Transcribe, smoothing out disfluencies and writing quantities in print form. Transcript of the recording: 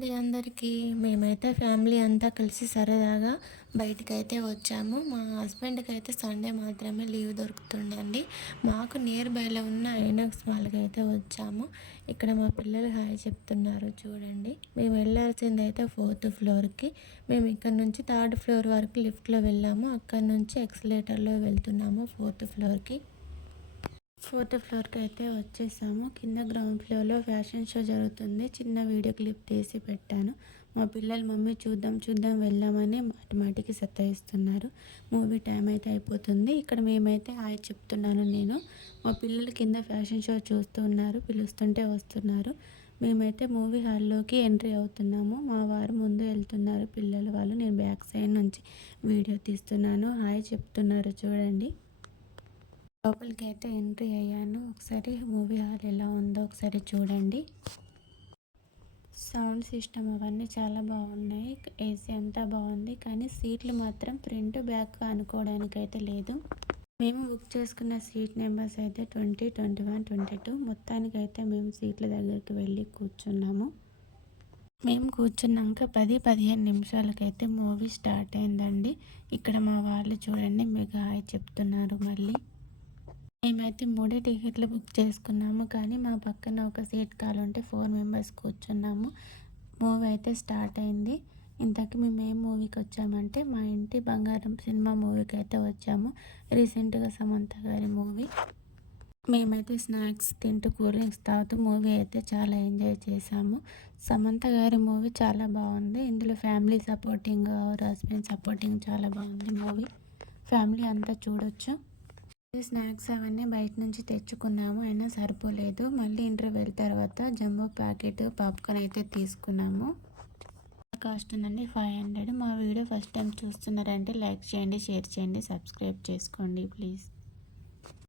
అండి అందరికీ. మేమైతే ఫ్యామిలీ అంతా కలిసి సరదాగా బయటికైతే వచ్చాము. మా హస్బెండ్‌కైతే సండే మాత్రమే లీవ్ దొరుకుతుందండి. మాకు నియర్ బైలో ఉన్న ఐనాక్స్ మాల్‌కైతే వచ్చాము. ఇక్కడ మా పిల్లలు హాయ్ చెప్తున్నారు చూడండి. మేము వెళ్ళాల్సిందైతే 4థ్ ఫ్లోర్‌కి. మేము ఇక్కడ నుంచి 3rd ఫ్లోర్ వరకు లిఫ్ట్‌లో వెళ్ళాము. అక్కడి నుంచి ఎక్స్‌లేటర్‌లో వెళ్తున్నాము 4థ్ ఫ్లోర్‌కి. 4థ్ ఫ్లోర్‌కి అయితే వచ్చేసాము. కింద గ్రౌండ్ ఫ్లోర్‌లో ఫ్యాషన్ షో జరుగుతుంది. చిన్న వీడియో క్లిప్ తీసి పెట్టాను. మా పిల్లలు మమ్మీ చూద్దాం చూద్దాం వెళ్దామని మాటి మాటికి సతాయిస్తున్నారు. మూవీ టైం అయితే అయిపోతుంది. ఇక్కడ మేమైతే హాయ్ చెప్తున్నాను నేను. మా పిల్లలు కింద ఫ్యాషన్ షో చూస్తూ ఉన్నారు. పిలుస్తుంటే వస్తున్నారు. మేమైతే మూవీ హాల్లోకి ఎంట్రీ అవుతున్నాము. మా వారు ముందు వెళ్తున్నారు. పిల్లలు వాళ్ళు నేను బ్యాక్ సైడ్ నుంచి వీడియో తీస్తున్నాను. హాయ్ చెప్తున్నారు చూడండి. లోపలికైతే ఎంట్రీ అయ్యాను. ఒకసారి మూవీ హాల్ ఎలా ఉందో ఒకసారి చూడండి. సౌండ్ సిస్టమ్ అవన్నీ చాలా బాగున్నాయి. ఏసీ అంతా బాగుంది. కానీ సీట్లు మాత్రం ఫ్రంట్ బ్యాక్ అనుకోవడానికైతే లేదు. మేము బుక్ చేసుకున్న సీట్ నెంబర్స్ అయితే 20, 21, 22. మొత్తానికైతే మేము సీట్ల దగ్గరికి వెళ్ళి కూర్చున్నాము. మేము కూర్చున్నాక 10-15 నిమిషాలకైతే మూవీ స్టార్ట్ అయిందండి. ఇక్కడ మా వాళ్ళు చూడండి మీకు హాయ్ చెప్తున్నారు మళ్ళీ. మేమైతే 3 టికెట్లు బుక్ చేసుకున్నాము. కానీ మా పక్కన ఒక సీట్ ఖాళీ ఉంటే 4 మెంబర్స్ కూర్చున్నాము. మూవీ అయితే స్టార్ట్ అయింది. ఇంతకీ మేము ఏ మూవీకి వచ్చామంటే మా ఇంటి బంగారం సినిమా మూవీకి అయితే వచ్చాము. రీసెంట్గా సమంత గారి మూవీ. మేమైతే స్నాక్స్ తింటూ కూల్ డ్రింక్స్ తాగుతూ మూవీ అయితే చాలా ఎంజాయ్ చేసాము. సమంత గారి మూవీ చాలా బాగుంది. ఇందులో ఫ్యామిలీ సపోర్టింగ్ హస్బెండ్ సపోర్టింగ్ చాలా బాగుంది మూవీ. ఫ్యామిలీ అంతా చూడొచ్చు. స్నాక్స్ అవన్నీ బయట నుంచి తెచ్చుకున్నాము. అయినా సరిపోలేదు. మళ్ళీ ఇంటర్వెల్ తర్వాత జంబో ప్యాకెట్ పాప్కార్న్ అయితే తీసుకున్నాము. కాస్ట్ ఉందండి 500. మా వీడియో ఫస్ట్ టైం చూస్తున్నారంటే లైక్ చేయండి, షేర్ చేయండి, సబ్స్క్రైబ్ చేసుకోండి ప్లీజ్.